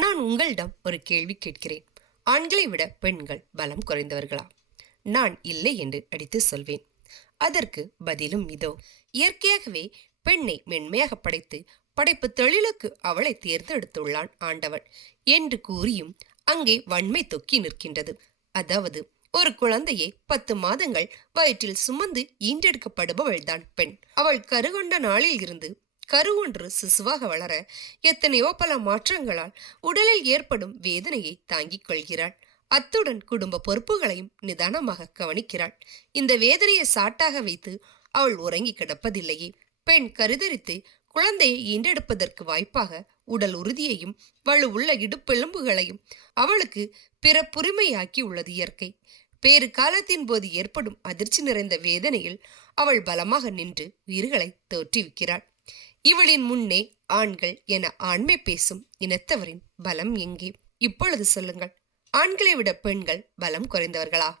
நான் உங்களிடம் ஒரு கேள்வி கேட்கிறேன். ஆண்களை விட பெண்கள் பலம் குறைந்தவர்களா? நான் இல்லை என்று அடித்து சொல்வேன். அதற்கு பதிலும் இதோ. இயற்கையாகவே பெண்ணை மென்மையாக படைத்து படைப்பு தொழிலுக்கு அவளை தேர்ந்தெடுத்துள்ளான் ஆண்டவன் என்று கூறியும் அங்கே வன்மை தொக்கி நிற்கின்றது. அதாவது ஒரு குழந்தையை பத்து மாதங்கள் வயிற்றில் சுமந்து ஈன்றெடுக்கப்படுபவள்தான் பெண். அவள் கருகொண்ட நாளில் இருந்து கரு ஒன்று சிசுவாக வளர எத்தனையோ பல மாற்றங்களால் உடலில் ஏற்படும் வேதனையை தாங்கிக் கொள்கிறாள். அத்துடன் குடும்ப பொறுப்புகளையும் நிதானமாக கவனிக்கிறாள். இந்த வேதனையை சாட்டாக வைத்து அவள் உறங்கி கிடப்பதில்லையே. பெண் கருதரித்து குழந்தையை ஈண்டெடுப்பதற்கு வாய்ப்பாக உடல் உறுதியையும் வலுவுள்ள இடுப்பெலும்புகளையும் அவளுக்கு பிறப்புரிமையாக்கி உள்ளது இயற்கை. பேறு காலத்தின் போது ஏற்படும் அதிர்ச்சி நிறைந்த வேதனையில் அவள் பலமாக நின்று உயிர்களை தோற்றுவிக்கிறாள். இவளின் முன்னே ஆண்கள் என ஆண்மை பேசும் இனத்தவரின் பலம் எங்கே? இப்பொழுது சொல்லுங்கள். ஆண்களை விட பெண்கள் பலம் குறைந்தவர்களா?